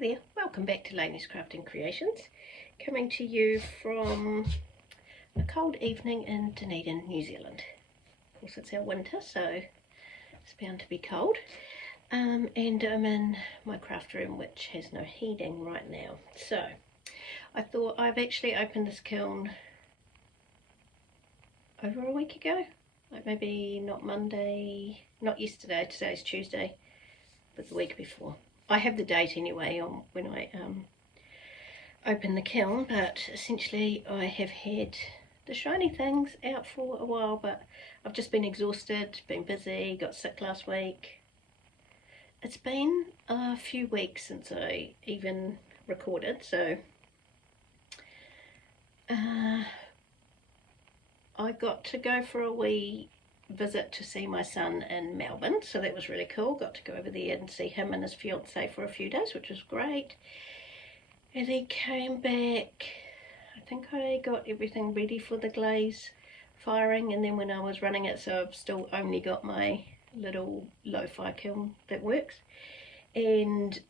there, welcome back to Lainey's Crafting Creations, coming to you from a cold evening in Dunedin, New Zealand. Of course it's our winter, so it's bound to be cold, and I'm in my craft room which has no heating right now. So I thought, I've actually opened this kiln over a week ago, like maybe not Monday, not yesterday, today's Tuesday, but the week before. I have the date anyway on when I opened the kiln, but essentially I have had the shiny things out for a while, but I've just been exhausted, been busy, got sick last week. It's been a few weeks since I even recorded, so I got to go for a wee visit to see my son in Melbourne, so that was really cool. Got to go over there and see him and his fiance for a few days, which was great. And he came back, I think I got everything ready for the glaze firing, and then when I was running it, so I've still only got my little low fire kiln that works, and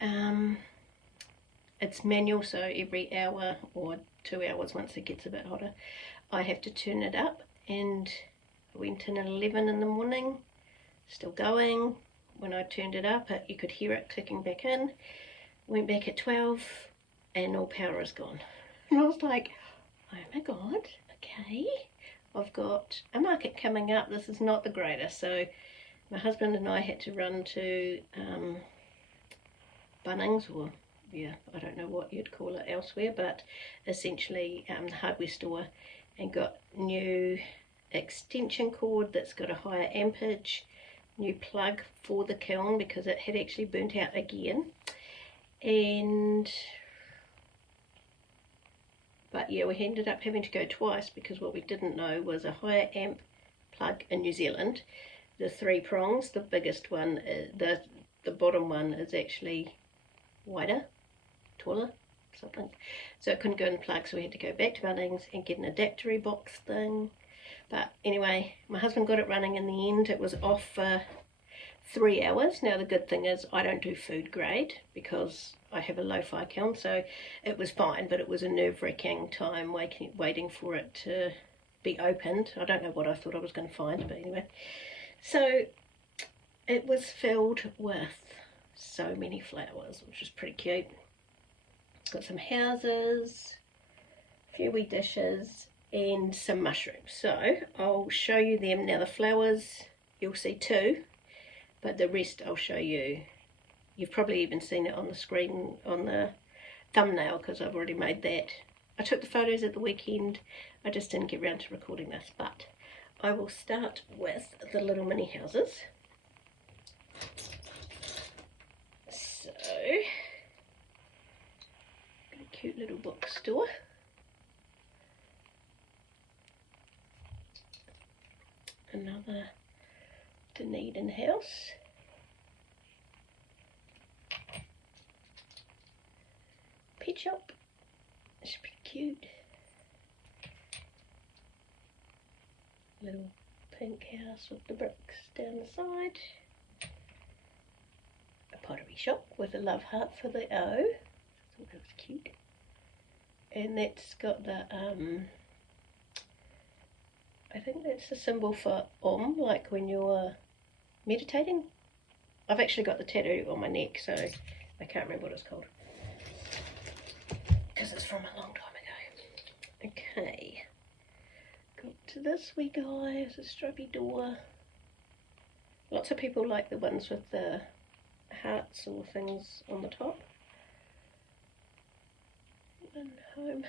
it's manual, so every hour or 2 hours, once it gets a bit hotter, I have to turn it up. And I went in at 11 in the morning, still going. When I turned it up, you could hear it clicking back in. Went back at 12 and all power is gone. And I was like, oh my god, okay, I've got a market coming up, this is not the greatest. So my husband and I had to run to Bunnings, or yeah, I don't know what you'd call it elsewhere, but essentially the hardware store, and got new extension cord that's got a higher ampage, new plug for the kiln because it had actually burnt out again. But yeah, we ended up having to go twice because what we didn't know was a higher amp plug in New Zealand, the 3 prongs, the biggest one, the bottom one is actually wider, taller, something, so it couldn't go in the plug, so we had to go back to Bunnings and get an adapter box thing. But anyway, my husband got it running in the end. It was off for 3 hours. Now the good thing is I don't do food grade because I have a low fire kiln, so it was fine, but it was a nerve-wracking time waiting for it to be opened. I don't know what I thought I was going to find, but anyway. So it was filled with so many flowers, which was pretty cute. Got some houses, a few wee dishes, and some mushrooms. So I'll show you them. Now the flowers, you'll see 2, but the rest I'll show you. You've probably even seen it on the screen, on the thumbnail, because I've already made that. I took the photos at the weekend, I just didn't get around to recording this, but I will start with the little mini houses. So, got a cute little bookstore. Another Dunedin house. Pet shop. It's pretty cute. Little pink house with the bricks down the side. A pottery shop with a love heart for the O. I thought that was cute. And that's got the I think that's the symbol for like when you're meditating. I've actually got the tattoo on my neck, so I can't remember what it's called because it's from a long time ago. Okay, got to this wee guy. It's a stripy door. Lots of people like the ones with the hearts or things on the top. And home.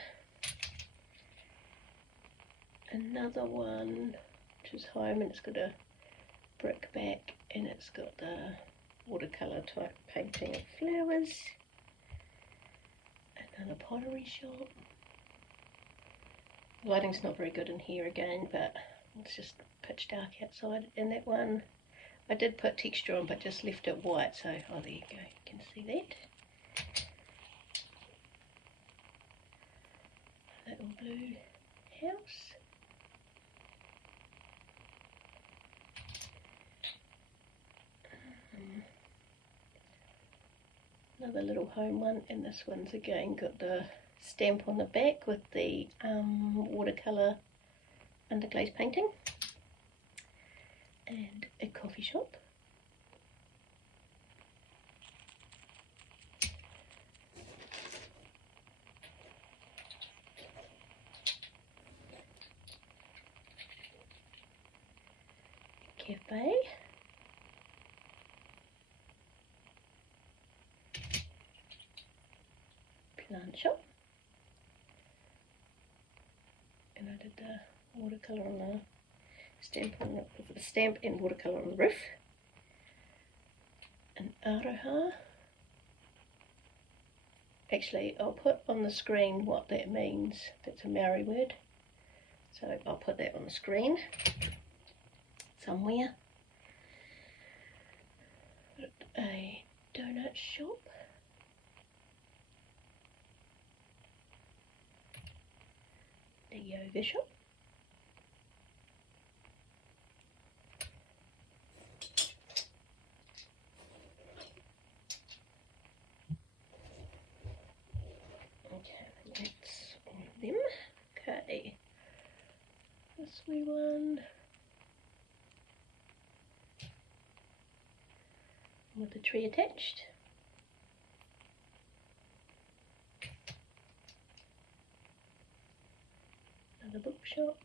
Another one which is home, and it's got a brick back, and it's got the watercolour type painting of flowers. Another pottery shop. The lighting's not very good in here again, but it's just pitch dark outside. And that one I did put texture on, but just left it white, so oh, there you go, you can see that. Little blue house. another little home one, and this one's again got the stamp on the back with the watercolour underglaze painting, and a coffee shop. Cafe. Plant shop. And I did the watercolour on the stamp and watercolour on the roof. An aroha. Actually, I'll put on the screen what that means. That's a Maori word. So I'll put that on the screen somewhere. A donut shop. The yoga shop. Okay, that's all of them. Okay, this wee one with the tree attached. Another bookshop.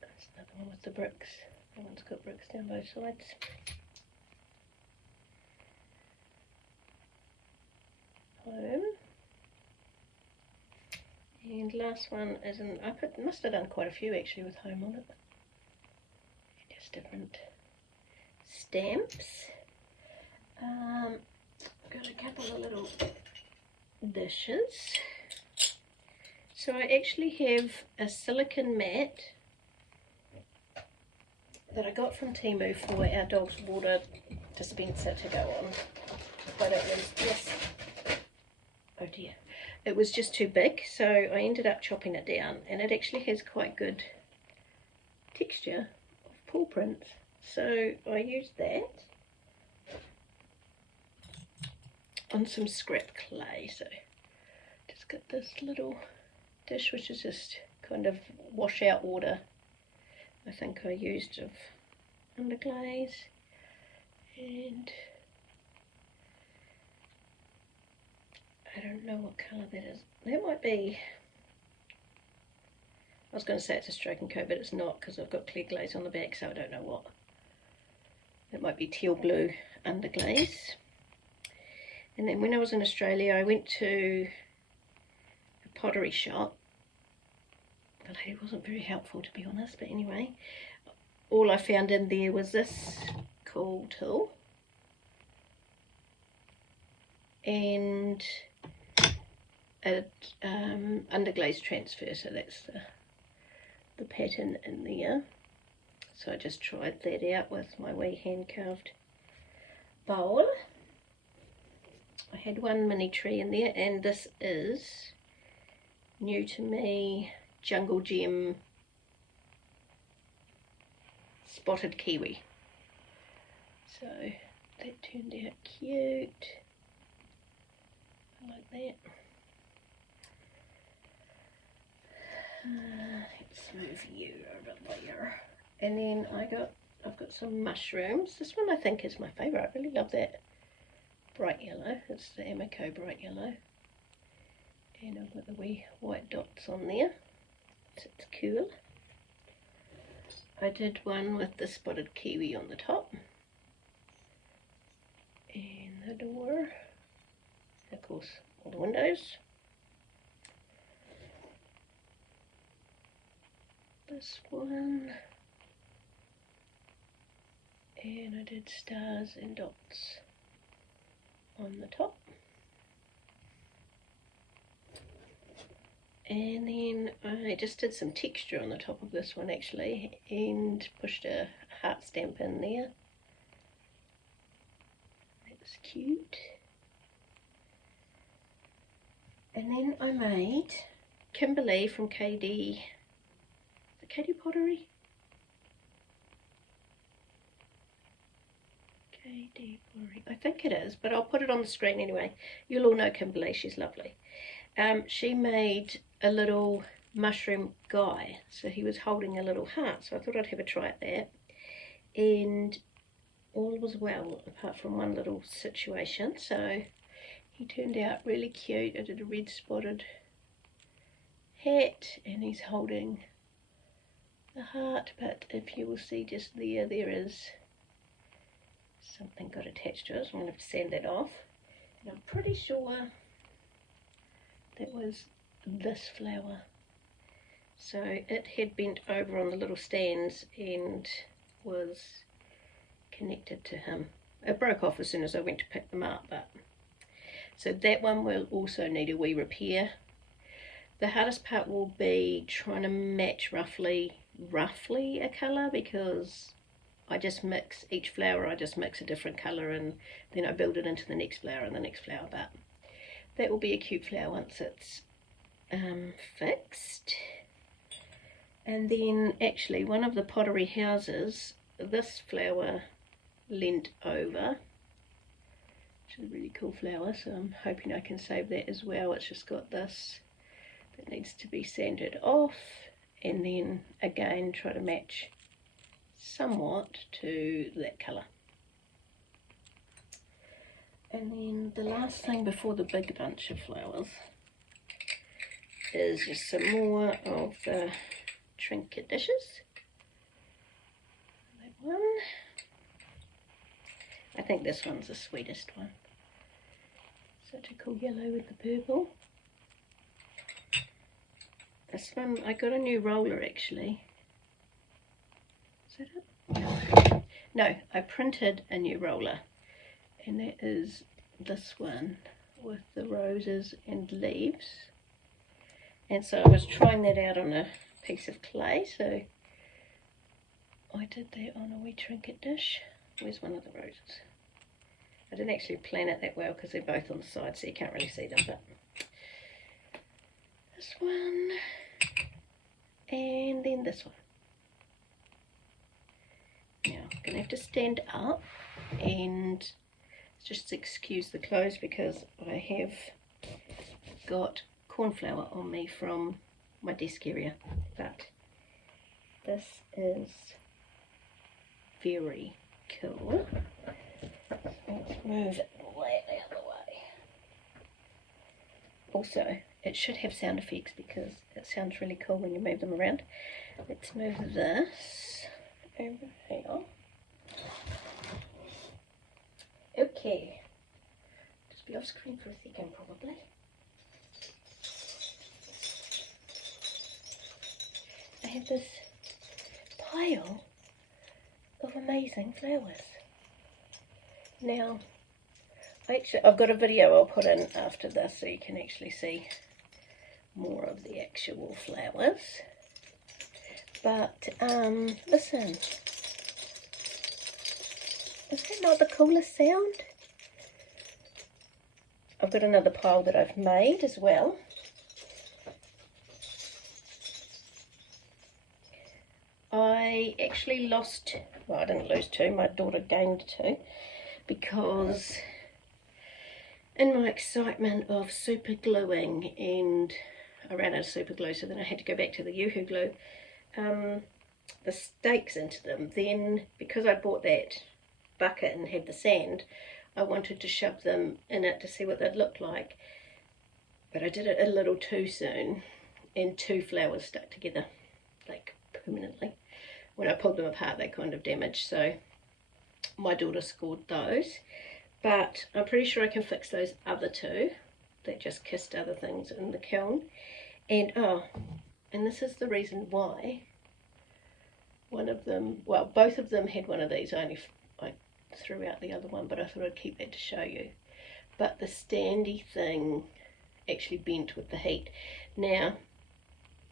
That's another one with the bricks. That one's got bricks down both sides. Home. And last one is must have done quite a few actually with home on it. Just different stamps. Got a couple of little dishes. So I actually have a silicone mat that I got from Temu for our dog's water dispenser to go on. But it was just, oh dear, it was just too big, so I ended up chopping it down, and it actually has quite good texture of paw prints. So I used that on some scrap clay. So just got this little dish which is just kind of washout water. I think I used of underglaze, and I don't know what colour that is. That might be, I was going to say it's a stroke and co, but it's not because I've got clear glaze on the back, so I don't know what. It might be teal blue underglaze. And then when I was in Australia, I went to a pottery shop. The lady wasn't very helpful, to be honest, but anyway, all I found in there was this cool tool and a underglaze transfer, so that's the pattern in there. So I just tried that out with my wee hand carved bowl. I had one mini tree in there, and this is new to me, Jungle Gem spotted kiwi. So that turned out cute. I like that. Let's move you over there. And then I've got some mushrooms. This one I think is my favourite. I really love that bright yellow. It's the Amico bright yellow. And I've got the wee white dots on there. So it's cool. I did one with the spotted kiwi on the top. And the door. And of course, all the windows. This one. And I did stars and dots on the top. And then I just did some texture on the top of this one actually, and pushed a heart stamp in there. That was cute. And then I made Kimberly from KD Pottery. Lady Worry. I think it is, but I'll put it on the screen anyway. You'll all know Kimberly, she's lovely. She made a little mushroom guy, so he was holding a little heart, so I thought I'd have a try at that. And all was well, apart from one little situation, so he turned out really cute. I did a red spotted hat, and he's holding the heart, but if you will see just there is something got attached to it, so I'm going to have to sand that off. And I'm pretty sure that was this flower. So it had bent over on the little stands and was connected to him. It broke off as soon as I went to pick them up, but so that one will also need a wee repair. The hardest part will be trying to match roughly a colour, because I just mix each flower, I just mix a different colour and then I build it into the next flower and the next flower, but that will be a cute flower once it's fixed. And then actually one of the pottery houses, this flower leant over, which is a really cool flower, so I'm hoping I can save that as well. It's just got this that needs to be sanded off, and then again try to match somewhat to that colour. And then the last thing before the big bunch of flowers is just some more of the trinket dishes. That one. I think this one's the sweetest one. Such a cool yellow with the purple. This one, I got a new roller actually. Is that it? No, I printed a new roller, and that is this one with the roses and leaves. And so I was trying that out on a piece of clay, so I did that on a wee trinket dish. Where's one of the roses? I didn't actually plan it that well because they're both on the side, so you can't really see them, but this one, and then this one. Now I'm going to have to stand up and just excuse the clothes because I have got cornflour on me from my desk area, but this is very cool. Let's move it way the other way. Also, it should have sound effects because it sounds really cool when you move them around. Let's move this over here. Okay, just be off screen for a second probably. I have this pile of amazing flowers. Now, I've got a video I'll put in after this so you can actually see more of the actual flowers. But, listen, is that not the coolest sound? I've got another pile that I've made as well. I actually lost, well, I didn't lose two, my daughter gained two, because in my excitement of super gluing, and I ran out of super glue, so then I had to go back to the Yoo-hoo glue, the stakes into them. Then, because I bought that bucket and had the sand, I wanted to shove them in it to see what they'd look like, but I did it a little too soon, and two flowers stuck together, like permanently. When I pulled them apart, they kind of damaged, so my daughter scored those. But I'm pretty sure I can fix those other two that just kissed other things in the kiln. And and this is the reason why one of them, well, both of them had one of these. I threw out the other one, but I thought I'd keep that to show you. But the standy thing actually bent with the heat. Now,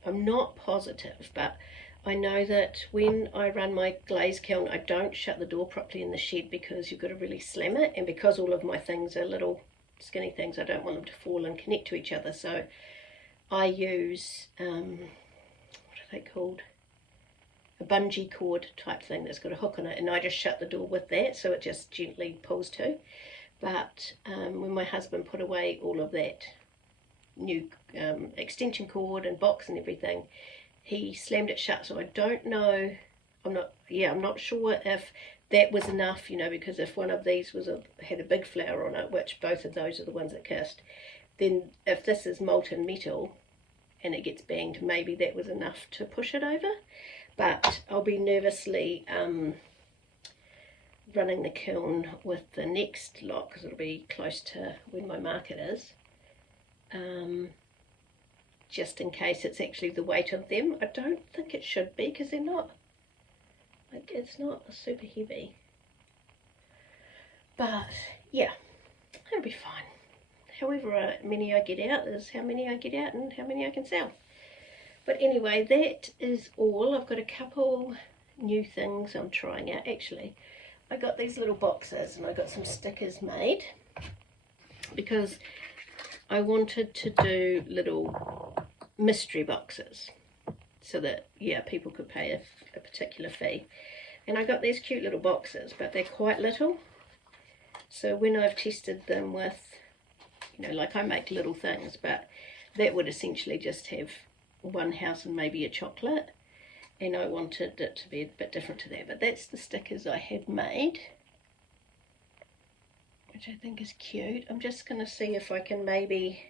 I'm not positive, but I know that when I run my glaze kiln, I don't shut the door properly in the shed because you've got to really slam it, and because all of my things are little skinny things, I don't want them to fall and connect to each other, so I use, what are they called? a bungee cord type thing that's got a hook on it, and I just shut the door with that so it just gently pulls to. But when my husband put away all of that new extension cord and box and everything, he slammed it shut. So I don't know, I'm not sure if that was enough, you know, because if one of these had a big flower on it, which both of those are the ones that kissed, then if this is molten metal and it gets banged, maybe that was enough to push it over. But I'll be nervously running the kiln with the next lot, because it'll be close to when my market is, just in case it's actually the weight of them. I don't think it should be, because they're not, like, it's not super heavy. But yeah, it'll be fine. However many I get out is how many I get out and how many I can sell. But anyway, that is all. I've got a couple new things I'm trying out. Actually, I got these little boxes and I got some stickers made because I wanted to do little mystery boxes so that, yeah, people could pay a particular fee. And I got these cute little boxes, but they're quite little. So when I've tested them with, you know, like I make little things, but that would essentially just have one house and maybe a chocolate, and I wanted it to be a bit different to that. But that's the stickers I have made, which I think is cute. I'm just going to see if I can maybe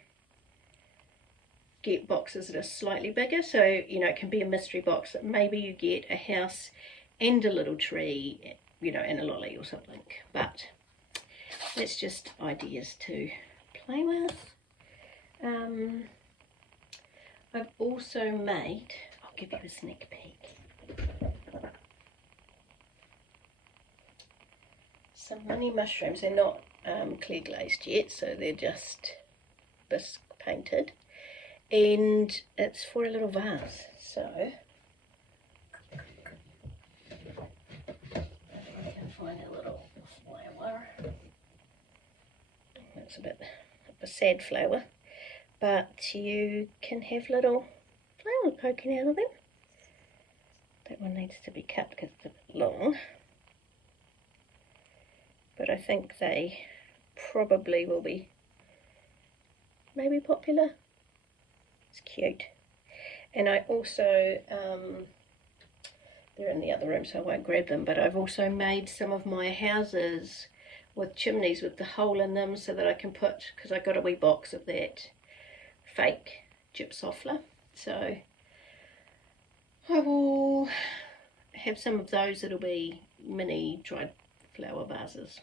get boxes that are slightly bigger, so, you know, it can be a mystery box that maybe you get a house and a little tree, you know, and a lolly or something. But that's just ideas to play with. I've also made, I'll give you a sneak peek, some mini mushrooms. They're not clear glazed yet, so they're just bisque painted, and it's for a little vase. So I can find a little flower. It's a bit of a sad flower, but you can have little flowers poking out of them. That one needs to be cut because it's a bit long, but I think they probably will be maybe popular. It's cute. And I also, they're in the other room so I won't grab them, but I've also made some of my houses with chimneys with the hole in them so that I can put, because I got a wee box of that fake gypsophila, so I will have some of those that'll be mini dried flower vases.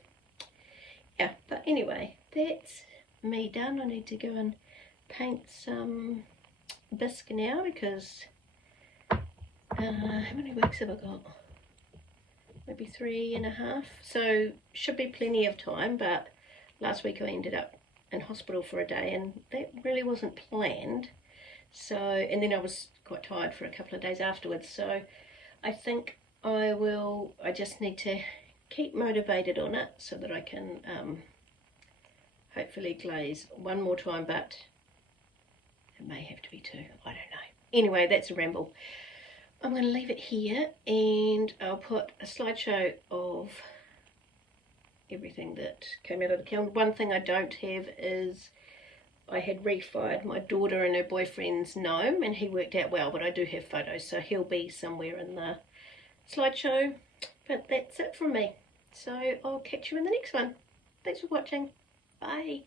Yeah, but anyway, that's me done. I need to go and paint some bisque now because how many weeks have I got? Maybe 3.5, so should be plenty of time. But last week I ended up in hospital for a day, and that really wasn't planned. So, and then I was quite tired for a couple of days afterwards, so I think I just need to keep motivated on it so that I can hopefully glaze one more time, but it may have to be 2, I don't know. Anyway, that's a ramble. I'm going to leave it here, and I'll put a slideshow of everything that came out of the kiln. One thing I don't have is I had refired my daughter and her boyfriend's gnome, and he worked out well, but I do have photos, so he'll be somewhere in the slideshow. But that's it from me, so I'll catch you in the next one. Thanks for watching. Bye.